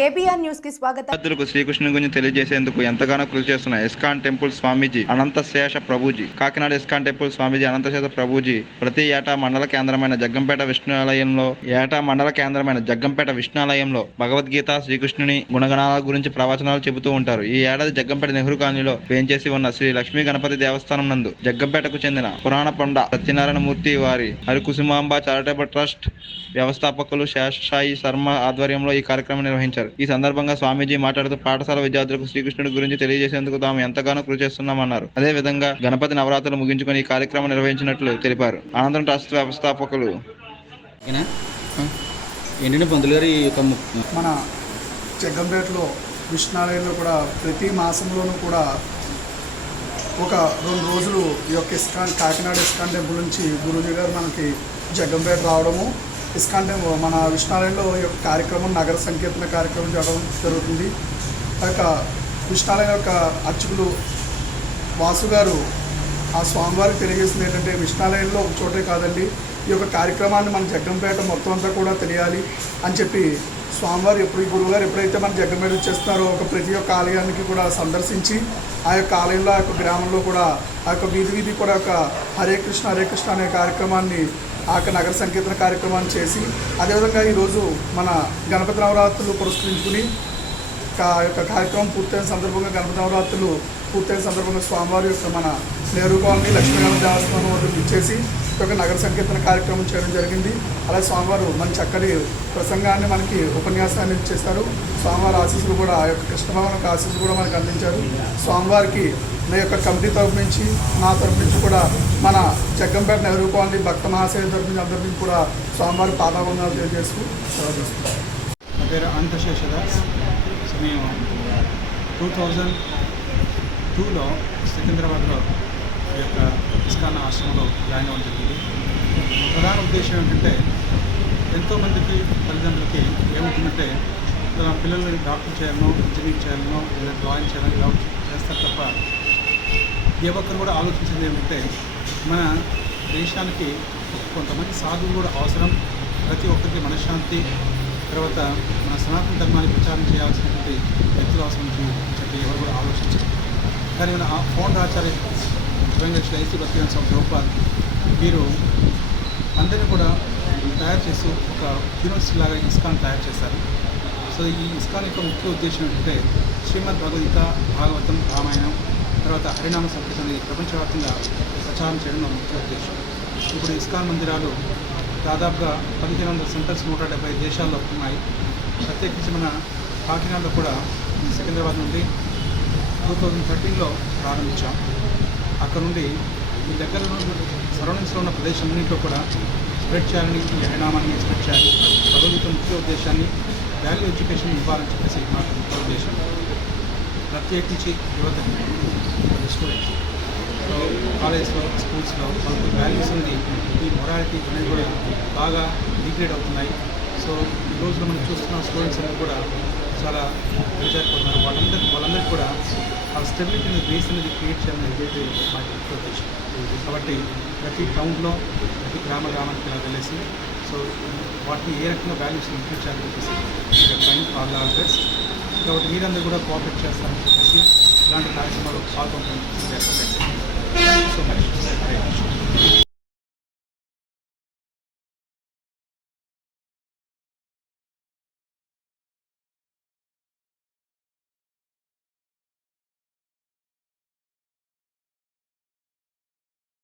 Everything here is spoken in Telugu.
కేబీఆర్ న్యూస్ కి స్వాగతం. విద్యార్థులకు శ్రీకృష్ణుని గురించి తెలియజేసేందుకు ఎంతగానో కృషి చేస్తున్న ఇస్కాన్ టెంపుల్ స్వామీజీ అనంతశేష ప్రభుజీ. కాకినాడ ఇస్కాన్ టెంపుల్ స్వామీజీ అనంతశేష ప్రభుజీ ప్రతి ఏటా మండల కేంద్రమైన జగ్గంపేట విష్ణుఆలయంలో భగవద్గీత, శ్రీకృష్ణుని గుణగణాల గురించి ప్రవచనాలు చెబుతూ ఉంటారు. ఈ ఏడాది జగ్గంపేట నెహ్రూ కాలనీలో వేంచేసి ఉన్న శ్రీ లక్ష్మీ గణపతి దేవస్థానం నందు జగ్గంపేటకు చెందిన పురాణ పండ సత్యనారాయణ మూర్తి వారి హరికుసుమాంబ చారిటబుల్ ట్రస్ట్ వ్యవస్థాపకులు శేషసాయి శర్మ ఆధ్వర్యంలో ఈ కార్యక్రమం నిర్వహించారు. ఈ సందర్భంగా స్వామీజీ మాట్లాడుతూ పాఠశాల విద్యార్థులకు శ్రీకృష్ణుడి గురించి తెలియజేసేందుకు తాము ఎంతగానో కృషి చేస్తున్నామన్నారు. అదే విధంగా గణపతి నవరాత్రులు ముగించుకొని ఈ కార్యక్రమం నిర్వహించినట్లు తెలిపారు. అనంతరం ట్రస్ట్ వ్యవస్థాపకులు మన జగ్గంపేటలో విష్ణాలయంలో కూడా ప్రతి మాసంలోనూ కూడా ఒక 2 రోజులు ఈ యొక్క కాకినాడ ఇస్కాన్ టెంపుల్ నుంచి గురూజీ గారు మనకి జగ్గంపేట రావడము, ఇస్కాన్ టెంపుల్ మన విష్ణాలయంలో ఈ యొక్క కార్యక్రమం నగర సంకీర్తన కార్యక్రమం జరగడం జరుగుతుంది. ఆ యొక్క విష్ణాలయం యొక్క అర్చకులు వాసు గారు ఆ స్వామివారికి తెలియజేసింది ఏంటంటే, విష్ణాలయంలో ఒక చోటే కాదండి, ఈ యొక్క కార్యక్రమాన్ని మన జగ్గంపేట మొత్తం అంతా కూడా తెలియాలి అని చెప్పి స్వామివారు ఈ గురువుగారు ఎప్పుడైతే మన జగ్గంపేట వచ్చేస్తున్నారో ప్రతి ఒక్క ఆలయానికి కూడా సందర్శించి ఆ యొక్క ఆలయంలో, ఆ యొక్క గ్రామంలో కూడా ఆ యొక్క వీధి కూడా ఒక హరే కృష్ణ అనే కార్యక్రమాన్ని, ఆ యొక్క నగర సంకీర్తన కార్యక్రమాన్ని చేసి, అదేవిధంగా ఈరోజు మన గణపతి నవరాత్రులు పురస్కరించుకుని యొక్క కార్యక్రమం పూర్తయిన సందర్భంగా గణపతి నవరాత్రులు పూర్తయిన సందర్భంగా స్వామివారి యొక్క మన నెహ్రూ కాలనీ లక్ష్మీనారాయణ దేవస్థానం వద్దకు ఇచ్చేసి ఒక నగర సంకీర్తన కార్యక్రమం చేయడం జరిగింది. అలాగే స్వామివారు మన చక్కటి ప్రసంగాన్ని మనకి ఉపన్యాసాన్ని ఇచ్చేస్తారు. స్వామివారి ఆశీస్సులు కూడా ఆ యొక్క కృష్ణభవనకు ఆశీస్సులు కూడా మనకు అందించారు. స్వామివారికి నా యొక్క కమిటీ తరఫు నుంచి, నా తరఫు నుంచి కూడా మన జగ్గంపేట నెహ్రూ కాలనీ భక్త మహాశయ తరఫు నుంచి అందరి నుంచి కూడా స్వామివారి పాదావందనాలు తెలియజేస్తూ సెలవు తీసుకుంటాం. నా పేరు అనంతశేషదాస్. మేము 2002లో సికింద్రాబాద్లో ఈ యొక్క ఇస్కాన్ ఆశ్రమంలో జాయిన్ అవ్వడం జరిగింది. ప్రధాన ఉద్దేశం ఏంటంటే, ఎంతోమందికి తల్లిదండ్రులకి ఏమవుతుందంటే, పిల్లల్ని డాక్టర్ చేయాలనో, ఇంజనీర్ చేయాలనో, లేదా డ్రాయింగ్ చేయాలని ఇలా చేస్తారు తప్ప ఏ ఒక్కరు కూడా ఆలోచించింది ఏమంటే, మన దేశానికి కొంతమంది సాధువులు కూడా అవసరం, ప్రతి ఒక్కరికి మనశ్శాంతి, తర్వాత మన సనాతన ధర్మాన్ని ప్రచారం చేయాల్సినటువంటి వ్యక్తులు అవసరం అని చెప్పి ఎవరు కూడా ఆలోచించారు. కానీ మన ఫౌండర్ ఆచార్య వెంకటేశ్వర ఐసీ భక్తివేదాంత స్వామి ప్రభుపాద్ వీరు అందరినీ కూడా తయారు చేస్తూ ఒక యూనివర్సిటీ లాగా ఇస్కాన్ తయారు చేశారు. సో ఈ ఇస్కాన్ యొక్క ముఖ్య ఉద్దేశం ఏంటంటే, శ్రీమద్ భగవద్గీత, భాగవతం, రామాయణం, తర్వాత హరినామ సంకీర్తన ప్రపంచవ్యాప్తంగా ప్రచారం చేయడం నా ముఖ్య ఉద్దేశం. ఇప్పుడు ఇస్కాన్ మందిరాలు దాదాపుగా 1500 సెంటర్స్ 170 దేశాల్లో ఉన్నాయి. ప్రత్యేకించి మన కాకినాడలో కూడా సికింద్రాబాద్ నుండి 2013లో ప్రారంభించాం. అక్కడ నుండి ఈ దగ్గర సరౌండింగ్స్లో ఉన్న ప్రదేశాలన్నింటిలో కూడా స్ప్రెడ్ చేయాలని, ఈ హరినామాన్ని స్ప్రెడ్ చేయాలి, భగవద్గీత ముఖ్య ఉద్దేశాన్ని వాల్యూ ఎడ్యుకేషన్ ఇవ్వాలని చెప్పేసి మాకు ముఖ్య ఉద్దేశం. ప్రత్యేకించి యువతకి, స్టూడెంట్స్ కాలేజ్లో, స్కూల్స్లో వాళ్ళకి వాల్యూస్ అనేది, ఈ మొరాలిటీ అనేది కూడా బాగా డిగ్రేడ్ అవుతున్నాయి. సో ఈ రోజులో మనం చూస్తున్న స్టూడెంట్స్ అనేది కూడా చాలా విచారపడుతున్నారు. వాళ్ళందరికీ కూడా ఆ స్టెబిలిటీ అనేది, బేస్ అనేది క్రియేట్ చేయాలని ఏదైతే మా ముఖ్య ఉద్దేశం. కాబట్టి ప్రతి టౌన్లో, ప్రతి గ్రామానికి ఇలా వెళ్ళేసి సో వాటిని ఏ రకంగా వాల్యూస్ ఇంక్రీజ్ చేయాలని చెప్పేసి ఆల్ బెస్ట్. కాబట్టి మీరందరూ కూడా కోఆపరేట్ చేస్తారని చెప్పేసి ఇలాంటి కార్యక్రమాలు పాల్గొంటారని చెప్పేసి సో మచ్.